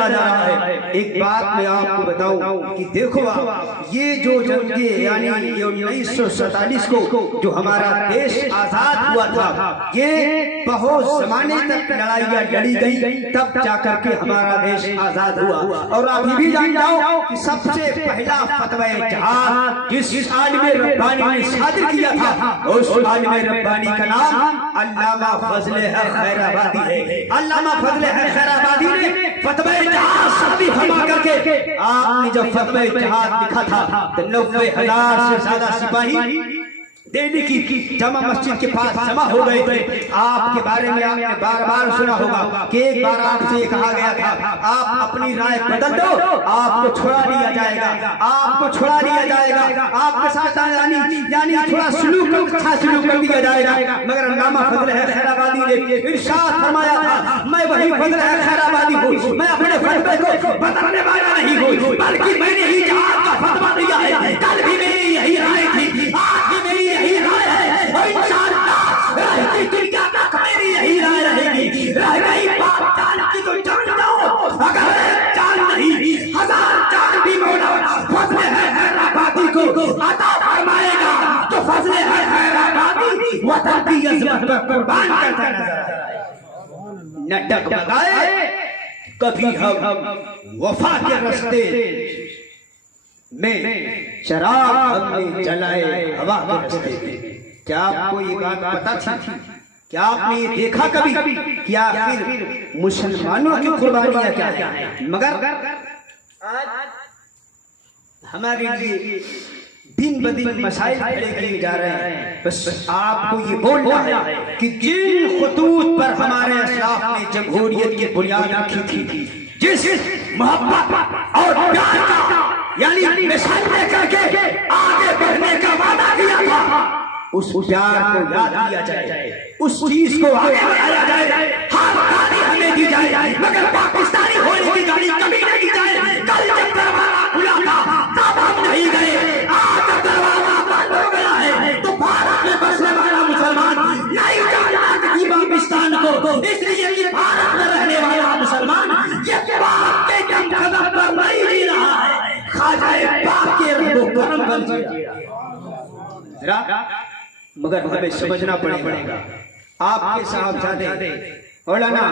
चला जा रहा है। एक बात मैं आपको बताऊं कि देखो आप, ये जो जंगे यानी 1947 को जो हमारा देश आजाद हुआ था, ये बहुत जमाने तक लड़ाइयाँ लड़ी गई, तब जाकर के हमारा देश आजाद हुआ। और अभी भी जान जाओ कि सबसे पहला फतवा जहाद जिस आलिम रब्बानी ने सादिर किया था, उस आलिम रब्बानी का नाम अल्लामा फजले खैराबादी है। अल्लामा फजले खैराबादी ने फतवा जहाद साबित फरमा करके, आपने जब फतवा जहाद लिखा था तो 90,000 से ज्यादा सिपाही दिल्ली की जामा मस्जिद के पास जमा हो गए थे। आपके बारे में आपने बार बार सुना होगा कि एक बार आपसे कहा गया था, आप अपनी राय बदल दो, आपको छुड़ा लिया जाएगा, आपको छुड़ा लिया जाएगा, आपके साथ यानी थोड़ा सलूक अच्छा सलूक कर दिया जाएगा। मगर अल्लामा फजल खैराबादी ने इरशाद फरमाया था, मैं वही फजल खैराबादी हूँ, मैं अपने फतवे को बदलने वाला नहीं हूँ, बल्कि मैंने ही जहाद का फतवा दिया है। कल भी मेरी यही राय थी, आज भी मेरी यही राय है, और इंशाअल्लाह रहती दुनिया तक मेरी यही राय रहेगी। रह गई बात जान की तो जान जाओ, अगर जान नहीं 1000 जान भी मौला फजले खैराबादी को अता फरमाएगा तो फजले खैराबादी वतन की इज्जत पर कुर्बान करता नजर आएगा। न डगमगाए कभी हम वफा के रास्ते में, शराब हमने जलाए हवा के रास्ते। क्या आपको ये बात पता थी? क्या आपने ये देखा कभी कि आखिर मुसलमानों की कुर्बानियां क्या है? मगर आज हमारे लिए दिन ब दिन मसाइल खड़े किए जा रहे हैं। बस आपको ये बोलना है कि जिन खतूत पर हमारे असलाफ ने जमहूरियत की बुनियाद रखी थी, जिस मोहब्बत और प्यार का यानी मिसाल लेकर के आगे बढ़ने का वादा किया था, उस प्यार को याद किया जाए, उस चीज को आगे बढ़ाया जाए। हर गाली हमें दी जाए, मगर पाकिस्तानी होने की गाली कभी नहीं दी जाए। कल जब दरवाजा खुला था तब हम नहीं गए, आज दरवाजा बंद हो गया है तो भारत में बसने वाला मुसलमान नहीं जानता कि पाकिस्तान को, इसलिए कि भारत में रहने वाला मुसलमान ये बात के कदम पर नहीं जी रहा है, खाजाए बाकी वो करम बन गया। मगर हमें समझना पड़ेगा, आपके साहबजादे मौलाना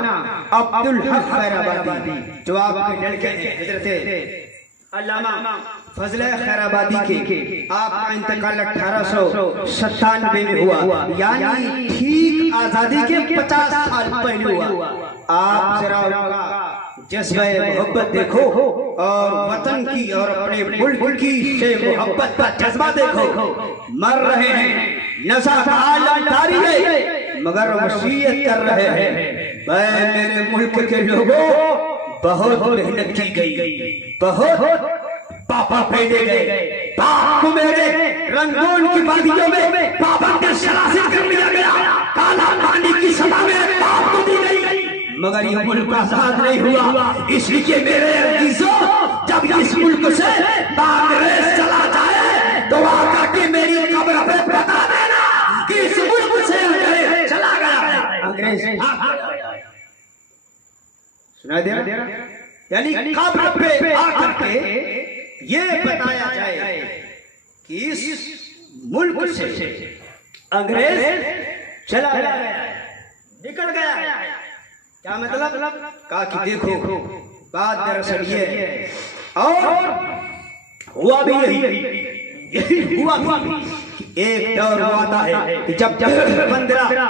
अब्दुल हक खैराबादी जो आपके लड़के हजरत अल्लामा फजल खैराबादी के आपका इंतकाल 1897 में हुआ, यानी ठीक आजादी के 50 साल पहले हुआ। आप जरा जज्बा मोहब्बत देखो और वतन की और अपने मुल्क की से मोहब्बत का जज्बा देखो। मर रहे हैं, नशा का आलम जारी है, मगर वसीयत कर रहे हैं, मेरे मुल्क के लोगों बहुत मेहनत की गई, बहुत पापा फेंके गए, बाप को मेरे रंगों की वादियों में पापा के शरासित कर दिया गया, काला पानी की सजा में बाप को दी गई, मगर यह मुल्क आजाद नहीं हुआ। इसलिए मेरे अजीजों, जब इस मुल्क से कांग्रेस चला जाए तो आका के मेरी कब्र पे बता देना कि इस मुल्क से अंग्रेज चला गया। अंग्रेज सुना दे रहा, यानी कब्र पे आकर के ये बताया जाए कि इस मुल्क से अंग्रेज चला गया, निकल गया। क्या मतलब? कहा कि देखो बात दरअसल ये है, और हुआ भी यही हुआ भी। एक दौर आता है कि जब 15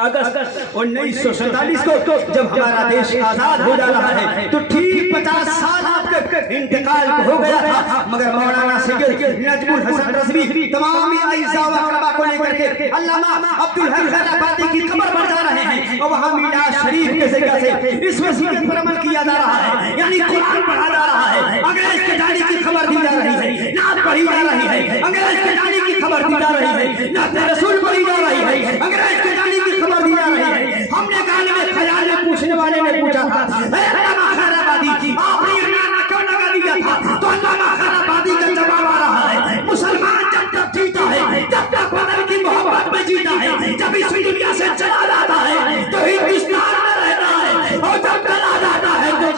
अगस्त 1947 को जब हमारा देश आजाद हो जा रहा है तो ठीक 50 साल आपके इंतकाल हो गया था, मगर मौलाना सैयद नजमुल हसन रज़वी तमाम आइज़ा व अक़रबा को लेकर के अल्लामा अब्दुल हक खैराबादी की कब्र पर जा रहे हैं, और वहाँ मीलाद शरीफ के जरिए से इस वसीयत पर अमल किया जा रहा है, यानी कुरान पढ़ा जा रहा है, अंग्रेज के जाने की खबर दी जा रही है, नात पढ़ी जा रही है, अंग्रेज के जाने की खबर दी जा रही है, नात रसूल पढ़ी जा रही है, अंग्रेज के जाने की खबर दी जा रही है। हमने गाने में ख्याल में पूछने वाले ने पूछा था, अल्लामा खैराबादी आपने ये गाना क्यों लगा दिया था? तो अल्लामा खैराबादी का जवाब आ रहा है, मुसलमान जब तक जीता है, जब तक वतन की मोहब्बत में जीता है, जब इस दुनिया से चला जाता है तो हिंदुस्तान में रहता है, और जब चला जाता है तो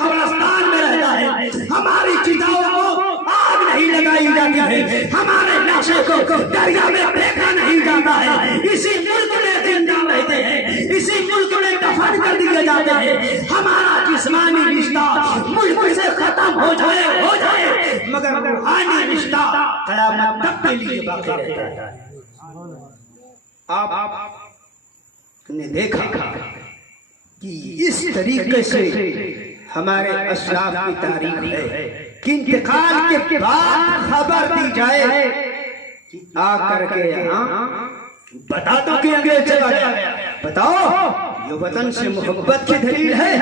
है, हमारे लाशों को दरिया में फेंका नहीं जाता है, इसी मुल्क में जिंदा रहते हैं, इसी मुल्क में दफन कर दिए जाते हैं। हमारा जिस्मानी रिश्ता मुल्क से खत्म हो जाए मगर रूहानी रिश्ता कयामत तक के लिए बाकी रहता है। आपने देखा कि इस तरीके से हमारे अशराफ की तारीख है कि इंतकाल के बाद खबर दी जाए आकर के यहाँ बता दो कि अंग्रेज चला गया, बताओ ये वतन से मोहब्बत की दलील है,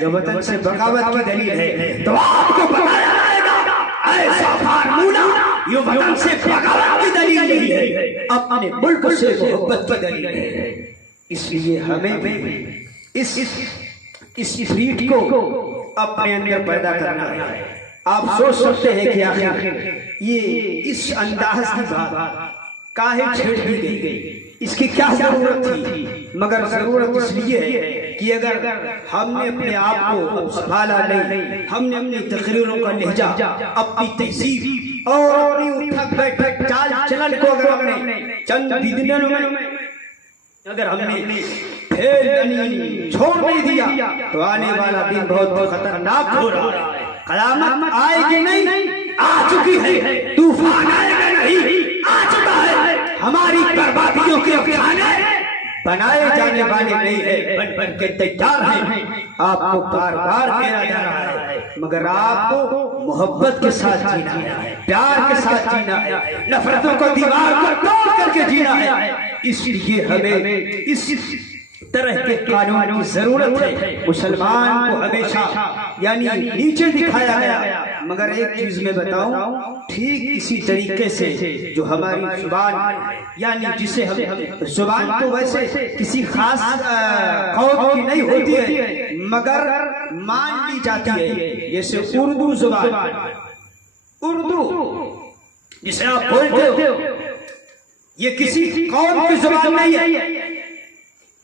ये वतन से बगावत की दलील है, तो आपको बताया जाएगा ऐसा फार्मूला ये वतन से बगावत की दलील नहीं है, अपने मुल्क से मोहब्बत की दलील है। इसलिए हमें भी इस फ्रीड को अपने अंदर पैदा करना है। आप सोच सकते हैं कि आखिर ये इस अंदाज की बात काहे छेड़ दी गई, इसकी क्या जरूरत थी, मगर जरूरत इसलिए है कि अगर हमने अपने आप को संभाला नहीं, हमने अपनी तकरीरों का लहजा, अपनी तहजीब और अपनी उठक बैठक चाल चलन को अगर हमने चंद दिनों में अगर हमने छोड़ नहीं दिया तो आने वाला दिन बहुत खतरनाक हो रहा है। कयामत आएगी नहीं, आ चुकी है, तूफान आएगा नहीं, आ चुका है। हमारी बर्बादियों के अफसाने बनाए जाने वाले नहीं है, बन के तैयार हैं। आपको बार बार कहना जा रहा है मगर आपको मोहब्बत के साथ जीना है, प्यार के साथ जीना है, नफरतों को दीवार को तोड़ करके जीना है। इसलिए हमें इस तरह के कानून की जरूरत है। मुसलमान को हमेशा यानी नीचे दिखाया गया, मगर एक चीज में बताऊं, ठीक इसी तरीके से जो हमारी जुबान यानी जिसे हम जुबान तो वैसे किसी खास कौम की नहीं होती है मगर मान ली जाती है, जैसे उर्दू जुबान, उर्दू जिसे आप बोलते हो ये किसी कौम की जुबान नहीं है,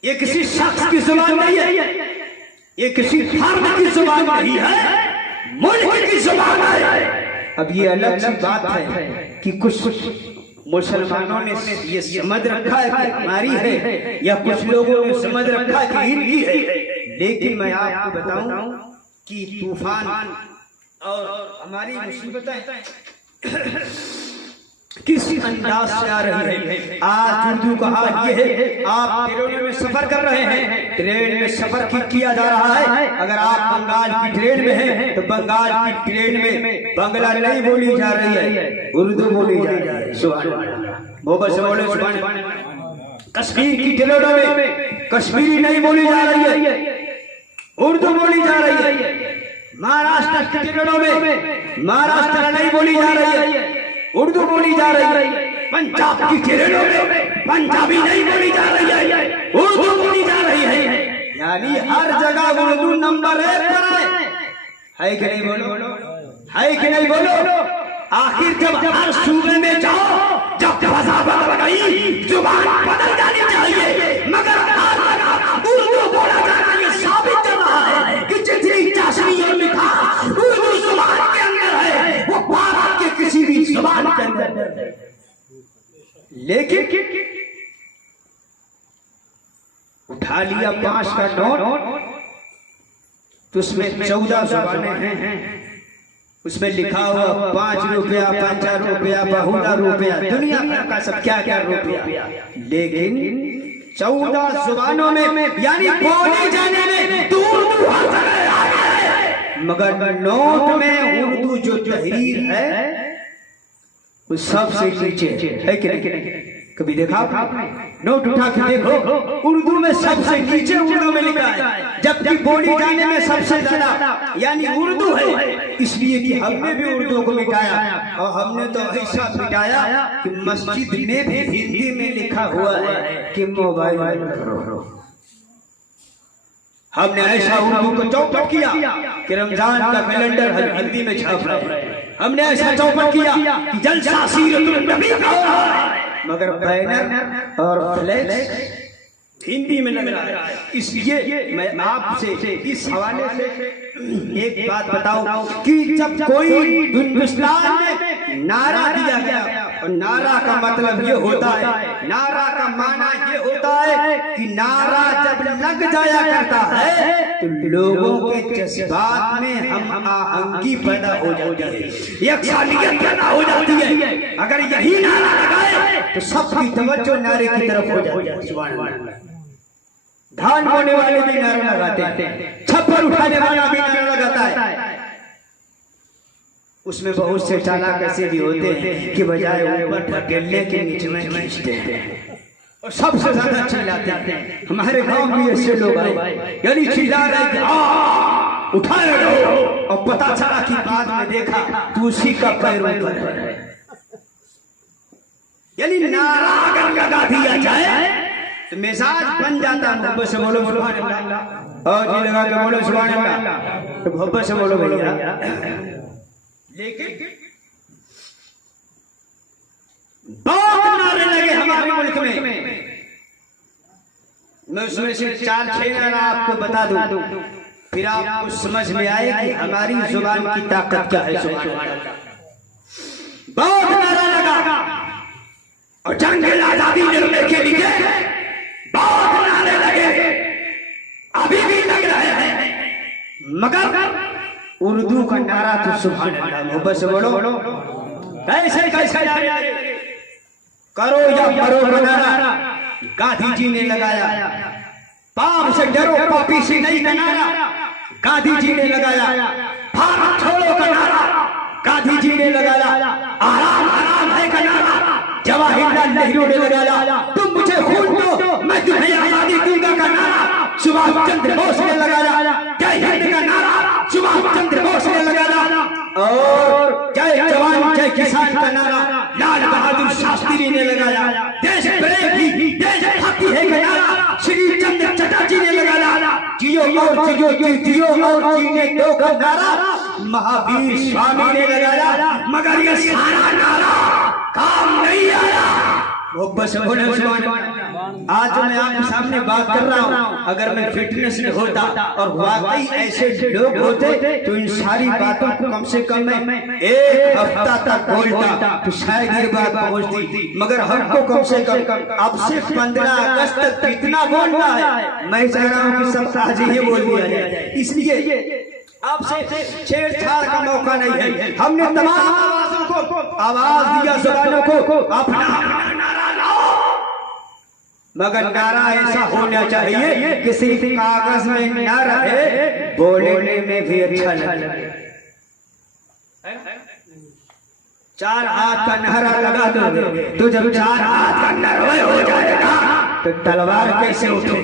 ये किसी शख्स की जुबान नहीं है, ये किसी फर्द की जुबान नहीं है, मुल्क की जुबान है। अब ये अलग सी बात है कि कुछ मुसलमानों ने ये समझ रखा है कि हमारी है या कुछ लोगों ने समझ रखा है कि इनकी है, लेकिन मैं आपको बताऊं कि तूफान और हमारी मुसीबतें किस अंदाज से आ रही है। आज उर्दू का हाल ये है, आप ट्रेन में सफर कर रहे हैं, ट्रेन में सफर किया जा रहा है, अगर आप बंगाल की ट्रेन में हैं तो बंगाल की ट्रेन में बंगला नहीं बोली जा रही है, उर्दू बोली जा रही है। सुभान अल्लाह, मोहब्बत से बोले सुभान अल्लाह। कश्मीर की ट्रेनों में कश्मीरी नहीं बोली जा रही है, उर्दू बोली जा रही है। महाराष्ट्र की ट्रेनों में महाराष्ट्र नहीं बोली जा रही है, उर्दू बोली जा रही है। पंजाब की ट्रेनों में पंजाबी नहीं बोली जा रही है, उर्दू बोली जा रही है। यानी हर जगह उर्दू नंबर 1 पर है कि नहीं बोलो, है कि नहीं बोलो। आखिर जब हर सूबे में जाओ, जब भाषा बदल गई, जुबान बदल जानी चाहिए, मगर हर जगह उर्दू बोला जाना ये साबित कर रहा है कि जितनी चाशनी और मिठास उर्दू जुबान के अंदर है वो भारत के किसी भी जुबान के अंदर। लेकिन उठा लिया 5 का नोट तो उसमें 14 जुबानें हैं, उसमें लिखा हुआ 5 रुपया, 5 रुपया, 12 रुपया, दुनिया भर का सब क्या क्या रुपया, लेकिन 14 जुबानों में यानी बोले जाने में दूर मगर नोट में उर्दू जो तहरीर है वो सबसे नीचे है कि नहीं? कभी देखा आपने? नोट उठा के देखो, उर्दू में सबसे नीचे उर्दू में लिखा है, जबकि बोली जाने में सबसे ज्यादा यानी उर्दू है। इसलिए कि हमने भी उर्दू को मिटाया, और हमने तो ऐसा मिटाया कि मस्जिद में भी हिंदी में लिखा हुआ है कि मोबाइल बंद करो। हमने ऐसा उर्दू को चौपट किया कि रमजान का कैलेंडर हम हिंदी में छाप रहे हैं। हमने ऐसा चौपट किया कि जलसा सीरतुल नबी का हो रहा है, मगर बैनर और फ्लैक्स हिंदी में लग रहा है। इसलिए मैं आपसे इस हवाले से एक बात बताऊं कि जब कोई हिंदुस्तान में नारा दिया गया। और नारा का मतलब ये होता है, नारा का माना ये होता है कि नारा जब लग जाया करता है तो लोगों के जज्बात में हम आहंगी पैदा हो जाती है, यकसानियत पैदा हो जाती है। अगर यही नारा लगाए तो सबकी तवज्जो नारे की तरफ हो जाती है। सुभान अल्लाह। धान बोने वाले भी नारा लगाते हैं, छप्पर उठाने वाला भी नारा लगाता है। उसमें बहुत से चालाक ऐसे भी होते हैं कि बजाय ऊपर ढकेलने के नीचे में खींचते हैं और सबसे ज्यादा चिल्लाते हैं। हमारे गांव में ऐसे लोग आए, यानी चिल्ला रहे उठाए लो, और पता चला कि बाद में देखा तो उसी का पैर ऊपर है। यानी नारा अगर लगा दिया जाए तो मिजाज बन जाता है। मोहब्बत से बोलो सुभान अल्लाह, और जी लगा के बोलो सुभान अल्लाह, तो मोहब्बत से बोलो भैया। लेकिन बहुत नारे लगे हमारे मुल्क में, मैं उसमें से 4-6 नारा आपको बता दूं, फिर आपको समझ में आए कि हमारी जुबान की ताकत क्या है। सुभान अल्लाह। बहुत नारा लगा और जंग आजादी लड़ने के लिए बहुत नारे लगे, अभी भी लग रहे हैं, मगर उर्दू का नारा तो सुभान अल्लाह। मोहब्बत से बोलो कैसे कैसे नारे, करो या करो का नारा गांधी जी ने लगाया, पाप से डरो पापी से नहीं का नारा गांधी जी ने लगाया, भारत छोड़ो का नारा गांधी जी ने लगाया, आराम आराम है का नारा जवाहरलाल नेहरू ने लगाया, तुम मुझे खून दो मैं तुम्हें आजादी दूंगा का नारा सुभाष चंद्र बोस ने लगाया, जय हिंद का नारा सुभाष चंद्र बोस ने लगाया, और जय जवान जय किसान का नारा लाल बहादुर शास्त्री ने लगाया, देश प्रेम देश भक्ति है का नारा श्री चंद्र चटर्जी ने लगाया, जियो और जियो और जीने दो का नारा महावीर स्वामी ने लगाया। मगर ये सारा नारा काम नहीं आया। मोहब्बत से बोले आज जो मैं आपके सामने बात कर रहा हूँ, अगर मैं फिटनेस में होता और वाकई ऐसे लोग होते तो इन सारी बातों को कम से कम मैं 1 हफ्ता तक बोलता तो शायद ये बात पहुँचती। मगर हमको कम से कम अब से 15 अगस्त तक कितना बोलना है, मैं चाह रहा हूँ कि सब आज ही बोल दिया जाए। इसलिए आपसे छेड़छाड़ का मौका नहीं है। हमने तमाम आवाजों को आवाज दिया, जुबानों को अपना नारा लाओ, मगर नारा ऐसा होना चाहिए कि सिर्फ कागज में न रहे, बोलने में भी अच्छा लगे। 4 हाथ का नारा लगा दोगे तो जब 4 हाथ का नरवे हो जाएगा तो तलवार कैसे उठे।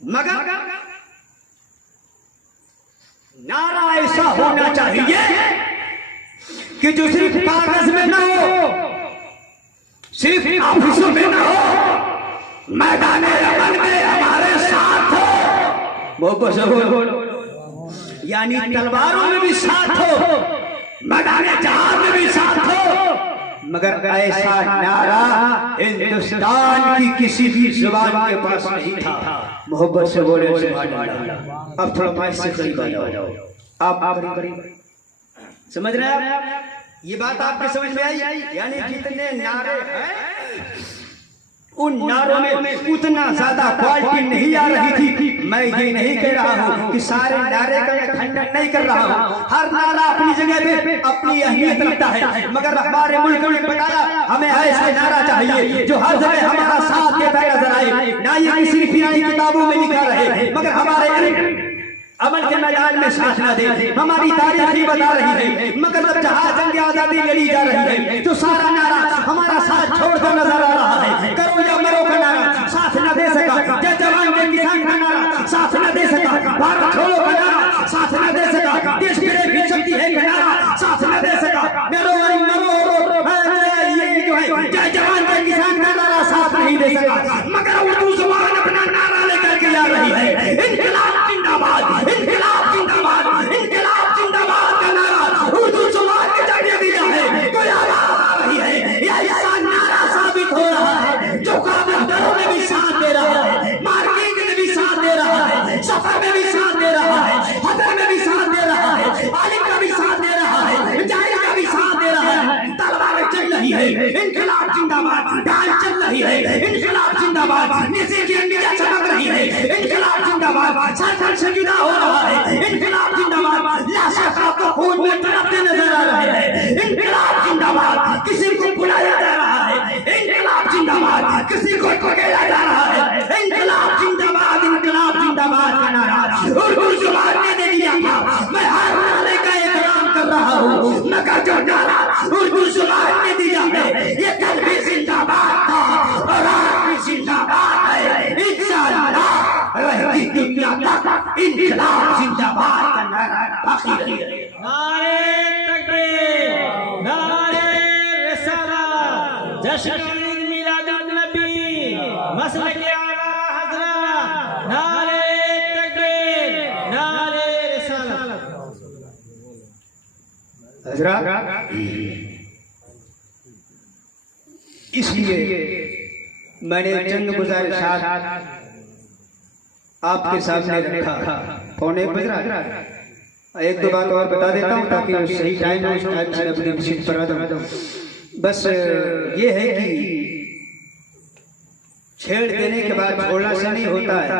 मगर नारा ऐसा होना चाहिए कि जो सिर्फ कागज में ना हो, सिर्फ ऑफिसों में ना हो, मैदान अमल में हमारे साथ हो। मोहब्बत से बोलो, यानी तलवारों में भी साथ हो, मैदान जहाज में भी साथ हो, मगर ऐसा नारा हिंदुस्तान की किसी भी जुबान के पास नहीं था। मोहब्बत से बोले सुभान अल्लाह। अब थोड़ा माइक से करीब आ जाओ, आप करीब समझ रहे हैं आप? ये बात आपके समझ में आई? यानी जितने नारे हैं उन नारों में उतना ज्यादा क्वालिटी नहीं आ रही थी। मैं ये नहीं कह रहा हूँ कि सारे नारे का मैं खंडन नहीं कर रहा हूँ, हर नारा अपनी जगह पे अपनी अहमियत रखता है, मगर हमारे मुल्क में बताया हमें ऐसा नारा चाहिए जो हर जगह हमारा साथ देता नजर आए। ना ये सिर्फ किताबों में लिखा रहे, मगर हमारे अमल के मैदान में साथ ना दे। हमारी तारीख ही बता रही है, मगर जब जहाँ जंग आजादी लड़ी जा रही है तो सारा नारा हमारा साथ छोड़कर नजर आ रहा है। करो या मरो का नारा साथ न दे सका, जय जवान जय किसान का नारा साथ न दे सका, भारत छोड़ो का नारा साथ न दे सका, देश प्रेम की शक्ति है का नारा साथ न दे सका, मरो ये जो है जय जवान जय किसान का नारा साथ नहीं दे सका, मगर उर्दू जुबान अपना नारा लेकर के आ रही है। इनकलाब जिंदाबाद, इनकलाब जिंदाबाद, इनकलाब जिंदाबाद का नारा उर्दू जुबान की जगह दिया है, कोई आवाज आ रही है। ऐसा नारा साबित हो रहा है जो काबुल में भी साथ दे रहा है, मार्केट में भी साथ दे रहा है, सफर में भी साथ दे रहा है, हदर में भी साथ दे रहा जिंदाबाद, डाल चल रही है, इनकलाब जिंदाबाद, नेज़े की अंडिया चमक रही है, इनकलाब जिंदाबाद, सर से जुदा हो रहा है, इनकलाब जिंदाबाद, लाशें खाक खून में तड़पते नजर आ रहे हैं, इनकलाब जिंदाबाद, किसी को बुलाया जा रहा है, इनकलाब जिंदाबाद, किसी को ठुकेला जा रहा है, इनकलाब जिंदाबाद, इनकलाब जिंदाबाद का नारा उर्दू जुबान ने दे दिया था। मैं हर नारे का एहतराम कर रहा हूँ, मगर जो नारा उर्दू जुबान ने दिया है ये कल भी जिंदाबाद था और आज भी जिंदाबाद है। इंशाअल्लाह रहेगी दुनिया तक इनकलाब जिंदाबाद का नारा बाकी रहेगा। नारे तकबीर, नारे रिसालत, जश्न ईद मिलादुन नबी, मसलक आला हज़रत, नारे तकबीर, नारे रिसालत। हज़रत, इसलिए मैंने चंद गुज़ारिशात आपके सामने रखा। पौने बज रहा, एक दो बात और बता देता हूँ ताकि सही टाइम में उस टाइम से अपनी विजिट पर आ जाऊँ। बस ये है कि छेड़ देने के बाद छोड़ना से नहीं होता है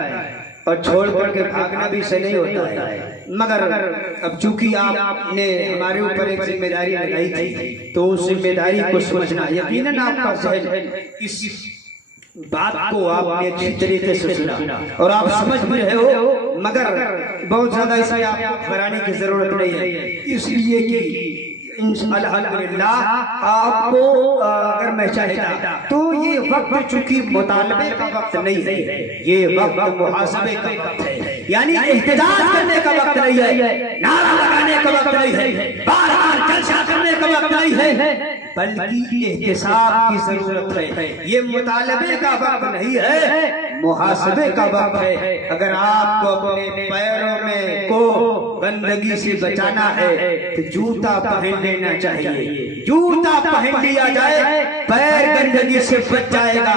और छोड़ करके भागना भी से नहीं होता है, मगर अब चूंकि आपने हमारे ऊपर एक जिम्मेदारी लगाई थी तो उस जिम्मेदारी को समझना, यकीनन आपका जहन इस बात को आपने अच्छी तरीके से सुना और आप समझ भी रहे हो, मगर बहुत ज्यादा इसमें आपको घबराने की जरूरत नहीं है, इसलिए कि अल्हम्दुलिल्लाह आपको अगर मैं चाहता तो ये वक्त चूंकि मुतालबे का वक्त नहीं है, ये वक्त मुहासबे का वक्त है, यानी एहतजाज करने का वक्त नहीं है, नारा लगाने का वक्त नहीं है, बार बार जलसा करने का वक्त नहीं है, बल्कि एहतिसाब की जरूरत है। ये मुतालबे का वक्त नहीं है, मुहासबे का वक्त है। अगर आपको अपने पैरों में को गंदगी से बचाना है तो जूता पहन लेना चाहिए, जूता पहन लिया जाए पैर गंदगी से बच जाएगा।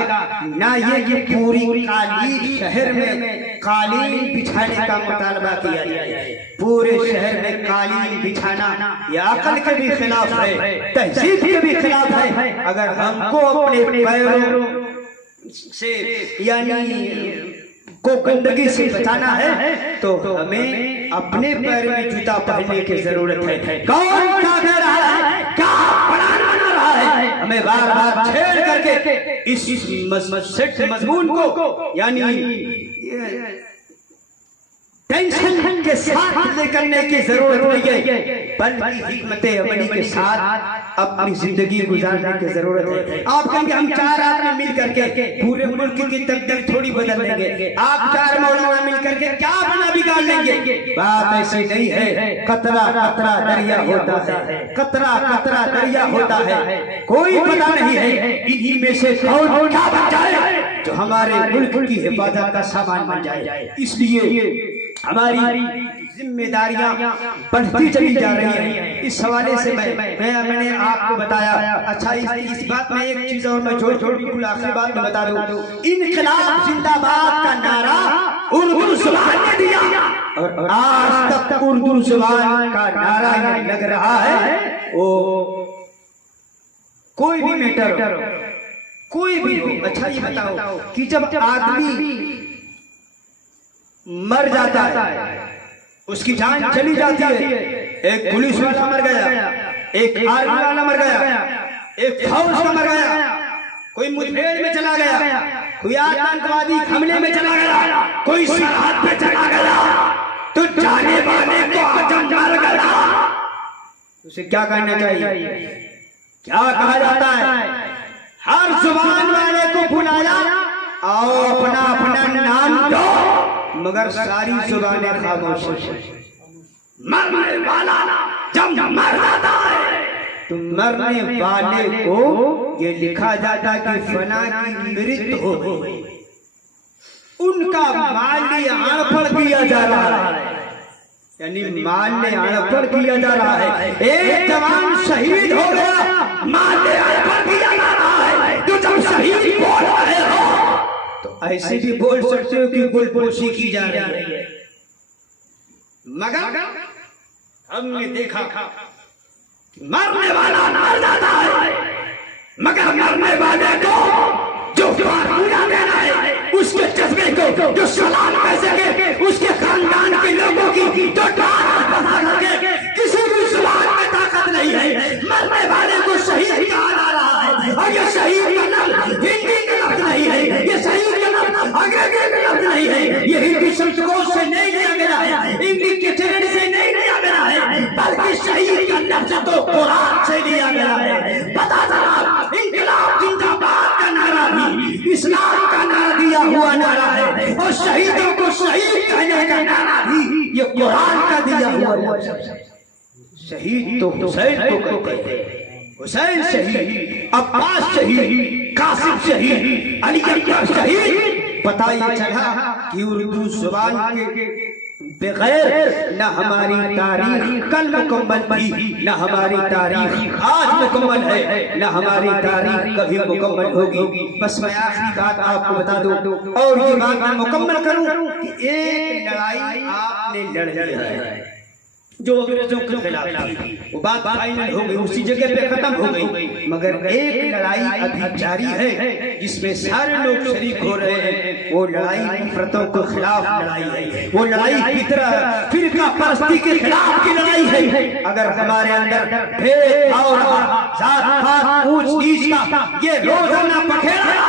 ना ये पूरी काली शहर में कालीन बिछाने का मुतालबा किया जाए, पूरे शहर में कालीन बिछाना यह अकल के भी खिलाफ है, तहजीब के भी खिलाफ है। अगर हमको अपने पैरों से यानी को गंदगी से बचाना है तो हमें अपने पैर में जूता पहनने की जरूरत है। कौन क्या कह रहा है, क्या बना रहा है, हमें बार बार छेड़ करके इस मजमून को यानी टेंशन के साथ लेकर की जरूरत नहीं है, बल्कि हिकमत अमली के साथ अपनी जिंदगी गुजारने की जरूरत है। आप कहेंगे हम चार आदमी मिल करके पूरे मुल्क की तकदीर थोड़ी बदल लेंगे, आप चार मौलाना मिल करके क्या बना बिगाड़ लेंगे, बात ऐसी नहीं है। कतरा कतरा दरिया होता है, कतरा कतरा दरिया होता है, कोई पता नहीं है इन्हीं में से कौन क्या बन जाए जो हमारे मुल्क की हिफाजत का सामान बन जाए। इसलिए हमारी जिम्मेदारियां बढ़ती चली जा रही है। इस हवाले से मैंने आपको बताया। अच्छा, इस बात में एक चीज और मैं छोड़ बिल्कुल आखिरी बात में बता दूं, इनकलाब जिंदाबाद का नारा उर्दू जुबान ने दिया और आज तक उर्दू जुबान का नारा ये लग रहा है, वो कोई भी मैटर कोई भी हो। अच्छा ये बताओ कि जब आदमी मर जाता है, उसकी जान चली जाती है, एक पुलिस वाला मर गया, एक आर्मी वाला मर गया, एक फौज का मर गया, कोई मुठभेड़ में चला गया, कोई आतंकवादी हमले में चला गया, कोई सरहद पे चला गया, तो जाने वाले को जब मर गया उसे क्या कहना चाहिए, क्या कहा जाता है? हर जुबान वाले को बुलाया, आओ अपना अपना नाम दो, मगर सारी जुबानें खामोश। मरने वाला जब मर जाता है तो मरने वाले को ये लिखा जाता कि फना की मृत्यु हो गई, उनका माल्य अणपढ़ किया जा रहा है, यानी माल्य अणपढ़ किया जा रहा है। एक जवान शहीद हो गया, माल्य अणपढ़ किया जा रहा है। तो जब शहीद बोल रहे हो तो ऐसे भी बोल सकते हो कि गुलपोशी की जा रही है, मगर हमने देखा मरने वाला मर जाता है, मगर मरने वाले को जो फार्मूला देना है, उसके जज्बे को जो सलाम कर सके, उसके खानदान के लोगों की जो किसी भी जुबान में ताकत नहीं है। मरने वाले को शहीद कहा जा रहा है, और ये शहीद का लफ्ज हिंदी का लफ्ज नहीं है, ये शहीद का लफ्ज अंग्रेजी का लफ्ज नहीं है, ये हिंदी शब्दकोश से नहीं लिया गया है, इंग्लिश डिक्शनरी से नहीं लिया गया है, बल्कि शहीद का लफ्ज तो कुरान से लिया गया है। पता चला इंकलाब जिंदाबाद का नारा भी इस्लाम का नारा दिया हुआ नारा है, और शहीदों को शहीद कहने का नारा भी ये कुरान का दिया हुआ है। शहीद तो हुसैन को कहते हैं, हुसैन शहीद, अब्बास शहीद, कासिम शहीद, अली अकबर शहीद। पता ये चला कि उर्दू जुबान के बगैर न हमारी तारीख कल मुकम्मल थी, न हमारी तारीख आज मुकम्मल है, न हमारी तारीख कभी मुकम्मल होगी। बस मैं आखिरी बात आपको बता दूं, और ये बात मैं मुकम्मल करूं कि एक लड़ाई आपने लड़ी है जो अंग्रेजों के खिलाफ थी, वो बात फाइनल हो गई, उसी जगह पे खत्म हो गई। मगर एक लड़ाई अभी जारी है जिसमें सारे लोग शरीक हो रहे हैं। वो लड़ाई नफरतों के खिलाफ लड़ाई है, वो लड़ाई फिरका परस्ती के खिलाफ की लड़ाई है। अगर हमारे अंदर भेदभाव और जात पात ऊंच नीच का ये रोजाना पखेड़ा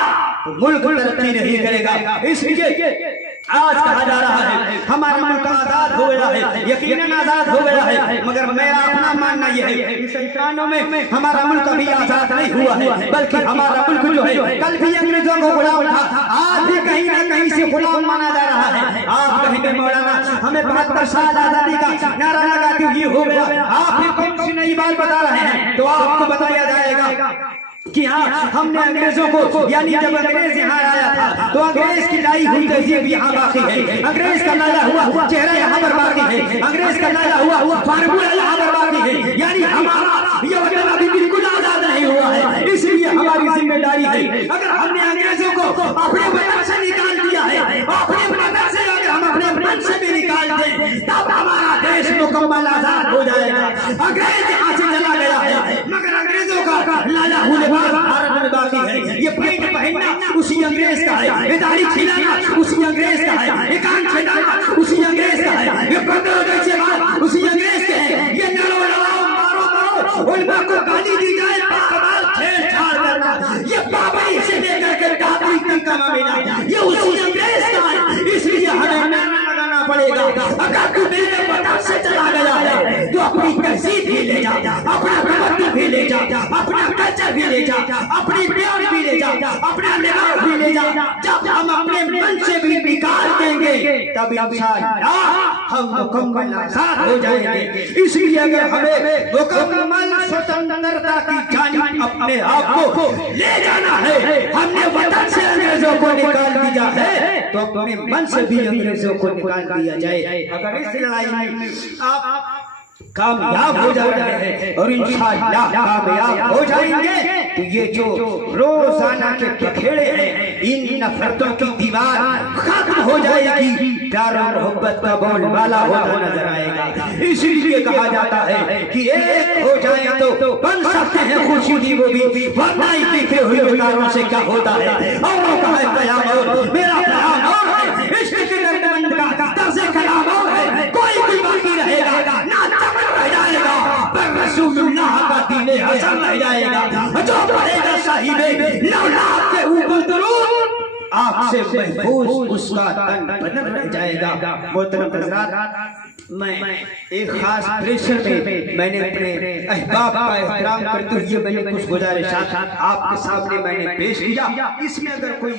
तो मुल्क तरक्की नहीं करेगा। इसलिए आज कहा जा रहा है हमारा मुल्क आजाद हो गया है, यकीनन आजाद हो गया है, मगर मेरा अपना मानना यह है इस इंसानों में हमारा मुल्क अभी आजाद नहीं हुआ है, बल्कि हमारा मुल्क जो है कल भी अंग्रेजों को गुलाम था, आज भी कहीं ना कहीं से गुलाम माना जा रहा है। आप कहेंगे मौलाना हमें 72 साल आजादी का नारा लगाते हुए हो गया, आप भी कौन सी नई बात बता रहे हैं? तो आपको बताया जाएगा कि हाँ, हमने अंग्रेजों को, यानी जब अंग्रेज यहाँ आया था तो अंग्रेज की लाई हुई तहजीब यहाँ बाकी है, अंग्रेज का लाया हुआ चेहरा यहाँ पर बाकी है, अंग्रेज का लाया हुआ फार्मूला यहाँ पर बाकी है। यानी हमारा ये वतन अभी बिल्कुल आजाद नहीं हुआ है, इसलिए हमारी जिम्मेदारी है। अगर हमने अंग्रेजों को अपने वतन से निकाल दिया है, अपने वतन से अगर हम अपने वतन से भी निकाल दें, तब हमारा देश मुकम्मल आजाद हो जाएगा। अंग्रेज यहाँ से चला गया है, मगर अंग्रेजों का लाया हुआ भारत में बाकी है। ये पैंट पहनना उसी अंग्रेज का है, ये दाढ़ी छिलाना उसी अंग्रेज का है, ये कान छेड़ना उसी अंग्रेज का है, ये पर्दे जैसे बाल उसी अंग्रेज के हैं। ये लड़ो लड़ाओ मारो मारो उल्मा को गाली दी जाए, बाल छेड़छाड़ करना, ये बाबरी से लेकर के दादी तक का मामला ये उसी अंग्रेज का है। इसलिए हमें नारा लगाना पड़ेगा। अगर तू मेरे वतन से चला गया है तो अपनी तहजीब भी ले जा, अपना कल्चर भी ले जा, अपना कल्चर भी ले जा, अपनी प्यार भी ले जा, अपना लिबास भी ले जा। जब हम अपने मन से भी निकाल देंगे तब इंशाअल्लाह हम मुकम्मल आजाद हो जाएंगे। इसलिए अगर हमें मुकम्मल स्वतंत्रता की जानिब अपने आप को ले जाना है, हमने वतन से अंग्रेजों को निकाल दिया है तो अपने मन से भी अंग्रेजों को निकाल दिया जाए। अगर इस लड़ाई में आप कामयाब हो जा रहे हैं और इंशाअल्लाह कामयाब हो जाएंगे तो ये जो रोजाना के पखेड़े हैं, इन नफरतों की दीवार खत्म हो जाएगी, प्यार और मोहब्बत का बोलबाला होता नजर आएगा। इसीलिए कहा जाता है कि एक हो जाए तो बन सकते हैं खुशी वो भी, वरना बिखरे हुए विकारों से क्या होता है। और कहा है कयाम और मेरा कयाम और है, इश्क के दर्द का तर्ज़ कलाम और है, कोई बाकी रहेगा ना रह जाएगा, पर रसूलुल्लाह का दीने हसन रह जाएगा। जो पढ़ेगा साहिबे लौलाद के ऊपर दुरूद आपसे महफूज उसका तन बदल रह जाएगा। मोहतरम हज़रात, मैं एक खास प्रेशर में मैंने अपने अहबाब का एहतराम करते हुए मैंने कुछ गुजारिशात आपके सामने मैंने पेश किया। इसमें अगर कोई